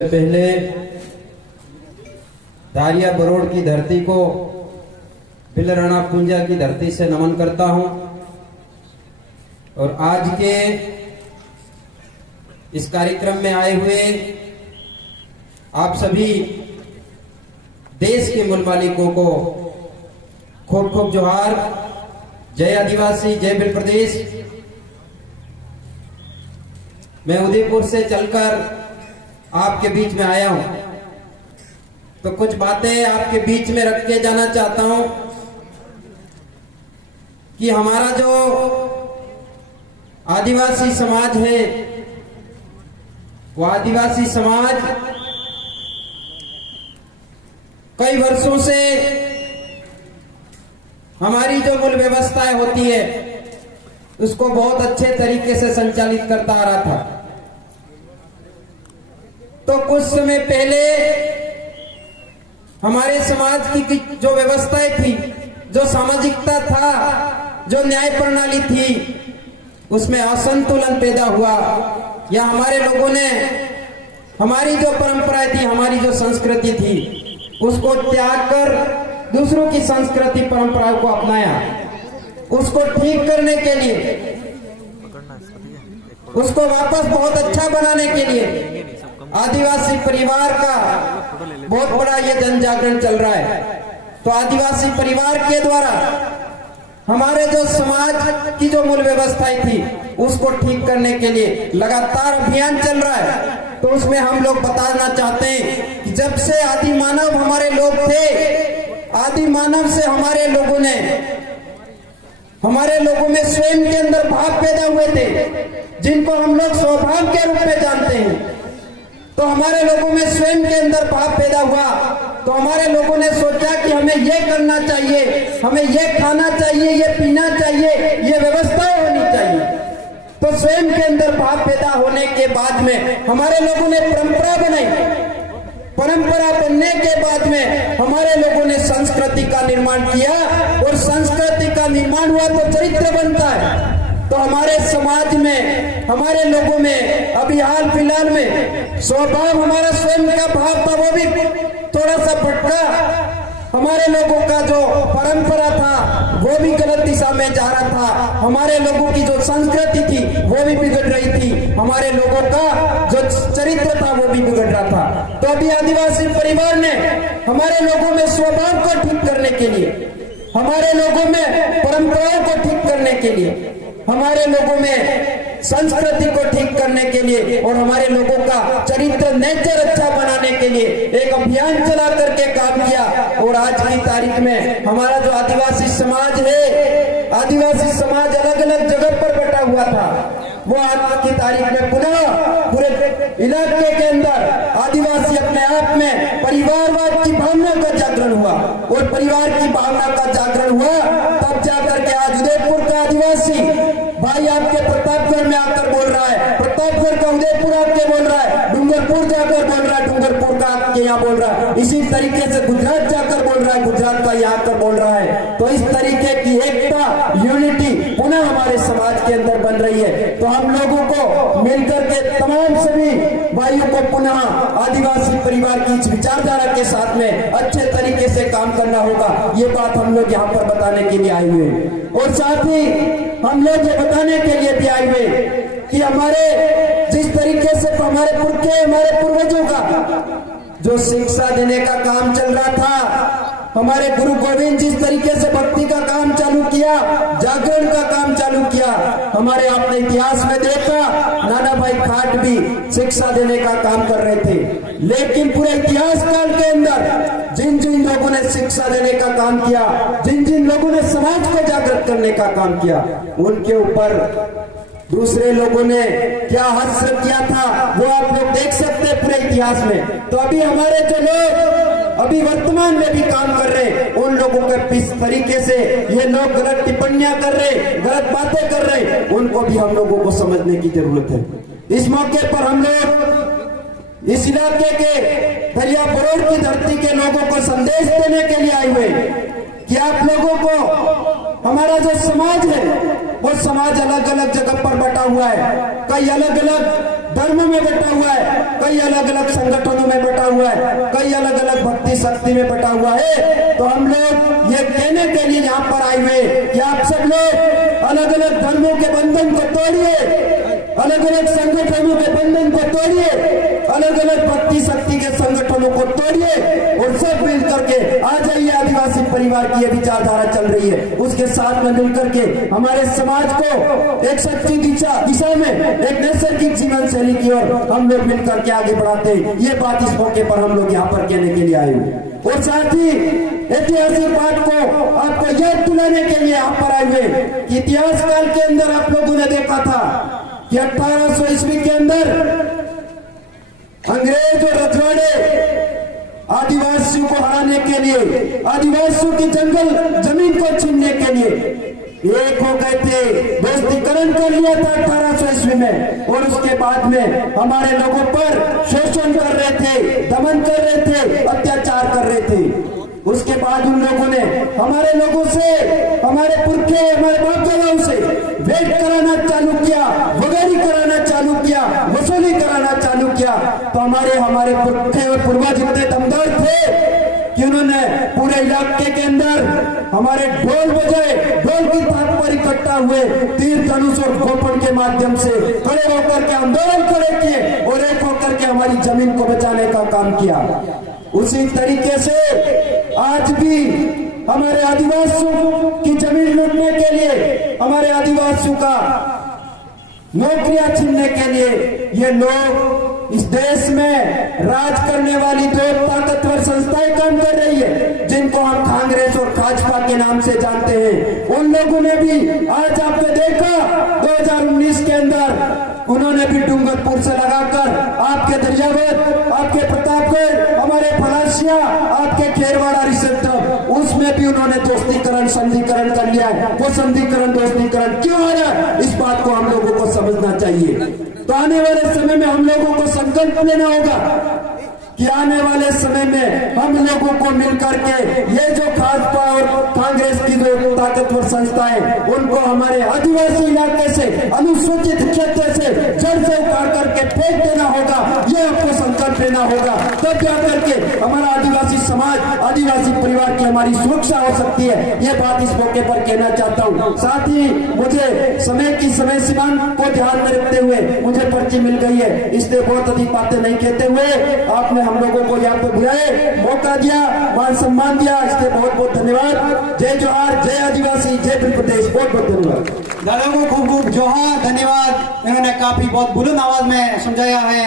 पहले धारिया बरोड़ की धरती को बिलराणा पुंजा की धरती से नमन करता हूं और आज के इस कार्यक्रम में आए हुए आप सभी देश के मूल मालिकों को खूब खूब जोहार। जय आदिवासी, जय बिल प्रदेश। मैं उदयपुर से चलकर आपके बीच में आया हूं तो कुछ बातें आपके बीच में रख के जाना चाहता हूं कि हमारा जो आदिवासी समाज है वो आदिवासी समाज कई वर्षों से हमारी जो मूल व्यवस्थाएं होती है उसको बहुत अच्छे तरीके से संचालित करता आ रहा था। तो कुछ समय पहले हमारे समाज की जो व्यवस्थाएं थी, जो सामाजिकता था, जो न्याय प्रणाली थी, उसमें असंतुलन पैदा हुआ या हमारे लोगों ने हमारी जो परंपराएं थी, हमारी जो संस्कृति थी, उसको त्याग कर दूसरों की संस्कृति परंपराओं को अपनाया। उसको ठीक करने के लिए, उसको वापस बहुत अच्छा बनाने के लिए आदिवासी परिवार का बहुत बड़ा ये जन जागरण चल रहा है। तो आदिवासी परिवार के द्वारा हमारे जो समाज की जो मूल व्यवस्थाएं थी उसको ठीक करने के लिए लगातार अभियान चल रहा है। तो उसमें हम लोग बताना चाहते हैं कि जब से आदि मानव हमारे लोग थे, आदि मानव से हमारे लोगों में स्वयं के अंदर भाव पैदा हुए थे, जिनको हम लोग स्वभाव के रूप में जानते हैं। तो हमारे लोगों में स्वयं के अंदर भाव पैदा हुआ तो हमारे लोगों ने सोचा कि हमें ये करना चाहिए, हमें ये खाना चाहिए, ये पीना चाहिए, ये व्यवस्था होनी चाहिए। तो स्वयं के अंदर भाव पैदा होने के बाद में हमारे लोगों ने परंपरा बनाई। परंपरा बनने के बाद में हमारे लोगों ने संस्कृति का निर्माण किया और संस्कृति का निर्माण हुआ तो चरित्र बनता है। तो हमारे समाज में, हमारे लोगों में अभी हाल फिलहाल में स्वभाव हमारा स्वयं का भाव था वो भी थोड़ा सा भटका। हमारे लोगों का जो परंपरा था वो भी गलत दिशा में जा रहा था। हमारे लोगों की जो संस्कृति थी वो भी बिगड़ रही थी। हमारे लोगों का जो चरित्र था वो भी बिगड़ रहा था। तो अभी आदिवासी परिवार ने हमारे लोगों में स्वभाव को ठीक करने के लिए, हमारे लोगों में परंपराओं को ठीक करने के लिए, हमारे लोगों में संस्कृति को ठीक करने के लिए और हमारे लोगों का चरित्र नेचर अच्छा बनाने के लिए एक अभियान चला करके काम किया। और आज की तारीख में हमारा जो आदिवासी समाज है, आदिवासी समाज अलग अलग जगह पर बटा हुआ था, वो आज की तारीख में पुनः पूरे इलाके के अंदर आदिवासी अपने आप में परिवारवाद की भावना का जागरण हुआ और परिवार की भावना का जागरण हुआ तब जाकर के आज उदयपुर का आदिवासी भाई आपके प्रतापगढ़ में आकर बोल रहा है, प्रतापगढ़ का उदयपुर आके बोल रहा है, डूंगरपुर जाकर बोल रहा है, डूंगरपुर का आपके यहाँ बोल रहा है, इसी तरीके से गुजरात जाकर बोल रहा है, गुजरात का यहाँ आकर बोल रहा है। तो इस तरीके की एकता, यूनिटी पुनः हमारे समाज के अंदर बन रही है। तो हम लोगों को मिलकर के तमाम सभी भाइयों को पुनः आदिवासी परिवार की इस विचारधारा के साथ में अच्छे तरीके से काम करना होगा। ये बात हम लोग यहाँ पर बताने के लिए आए हुए हैं और साथ ही हम लोग ये बताने के लिए भी आए हुए कि हमारे जिस तरीके से हमारे पुरखे, हमारे पूर्वजों का जो शिक्षा देने का काम चल रहा था, हमारे गुरु गोविंद जिस तरीके से भक्ति का काम चालू किया, जागरण का काम चालू किया, हमारे आपने इतिहास में देखा नाना भाई खाट भी शिक्षा देने का काम कर रहे थे। लेकिन पूरे इतिहास काल के अंदर जिन जिन लोगों ने शिक्षा देने का काम किया, जिन जिन लोगों ने समाज को जागृत करने का काम किया, उनके ऊपर दूसरे लोगों ने क्या हश्र किया था वो आप लोग देख सकते हैं पूरे इतिहास में। तो अभी हमारे जो लोग अभी वर्तमान में भी काम कर रहे, उन लोगों के इस तरीके से ये लोग गलत टिप्पणियां कर रहे, गलत बातें कर रहे, उनको भी हम लोगों को समझने की जरूरत है। इस मौके पर हम लोग इस इलाके के धारिया बरोड़ की धरती के लोगों को संदेश देने के लिए आए हुए कि आप लोगों को हमारा जो समाज है वो समाज अलग अलग जगह पर बटा हुआ है, कई अलग अलग धर्मों में बटा हुआ है, कई अलग अलग संगठनों में बटा हुआ है, कई अलग अलग भक्ति शक्ति में बटा हुआ है। तो हम लोग ये कहने के लिए यहाँ पर आए हुए कि आप सब लोग अलग अलग धर्मों के बंधन को तोड़िए, अलग अलग संगठनों के बंधन को तोड़िए, अलग अलग भक्ति शक्ति के संगठनों को तोड़िए और सब मिल करके आ जाइए। आदिवासी परिवार की ये विचारधारा चल रही है, उसके साथ में मिलकर के हमारे समाज को एक सच्ची दिशा में, एक नैसर्गिक जीवन शैली की ओर हम लोग मिलकर के आगे बढ़ाते हैं। ये बात इस मौके पर हम लोग यहाँ पर कहने के लिए आए हुए और साथ ही ऐतिहासिक बात को आपको याद दिलाने के लिए यहाँ पर आए हुए कि इतिहास काल के अंदर आप लोगों ने देखा था कि 1800 ईस्वी के अंदर अंग्रेज और रजवाड़े आदिवासियों को हराने के लिए, आदिवासियों की जंगल जमीन को छीनने के लिए एक हो गए थे, दोस्तीकरण कर लिया था 1800 ईस्वी में और उसके बाद में हमारे लोगों पर शोषण कर रहे थे, दमन कर रहे थे, अत्याचार कर रहे थे। उसके बाद उन लोगों ने हमारे लोगों से, हमारे पुरखे, हमारे बाप दादाओं से भेंट कराना चालू किया, वगैरह कराना चालू किया, वसूली कराना चालू किया। तो हमारे पुरखे और पूर्वज इतने दमदार थे कि उन्होंने पूरे इलाके के अंदर हमारे ढोल बजाए, ढोल की ताक पर इकट्ठा हुए, तीर धनुष और गोपन के माध्यम से खड़े होकर के आंदोलन खड़े किए और एक होकर के हमारी जमीन को बचाने का काम किया। उसी तरीके से आज भी हमारे आदिवासियों की जमीन लूटने के लिए, हमारे आदिवासियों का नौकरियां छीनने के लिए ये लोग इस देश में राज करने वाली दो ताकतवर संस्थाएं काम कर रही है, जिनको हम कांग्रेस और भाजपा के नाम से जानते हैं। उन लोगों ने भी आज आपने देखा 2019 के अंदर उन्होंने भी डूंगरपुर से लगाकर आपके दरियावत, आपके प्रतापगढ़, हमारे फलासिया, आपके खेरवाड़ा रिसेप्टर, उसमें भी उन्होंने दोस्तीकरण संधिकरण कर लिया है। वो संधिकरण दोस्तीकरण क्यों आ रहा है, इस बात को हम लोगों को समझना चाहिए। तो आने वाले समय में हम लोगों को संकल्प लेना होगा कि आने वाले समय में हम लोगों को मिलकर के ये जो भाजपा और कांग्रेस की जो ताकतवर संस्थाएं, उनको हमारे आदिवासी इलाके से, अनुसूचित क्षेत्र से जड़ से उखाड़ करके फेंक देना होगा। ये आपको संकल्प लेना होगा, तब जाकर के हमारा आदिवासी समाज, आदिवासी परिवार की हमारी सुरक्षा हो सकती है। ये बात इस मौके पर कहना चाहता हूँ। साथ ही मुझे समय सीमा को ध्यान में रखते हुए मुझे पर्ची मिल गई है, इसलिए बहुत अधिक बातें नहीं कहते हुए आपने हम लोगों को यहाँ पे बुलाए, मौका दिया, मान सम्मान दिया, इसलिए बहुत बहुत धन्यवाद। जय जोहार, जय आदिवासी, जय प्रदेश, बहुत बहुत धन्यवाद। दादा को खूब खूब जोहार, धन्यवाद। इन्होंने काफी बहुत बुलंद आवाज में समझाया है।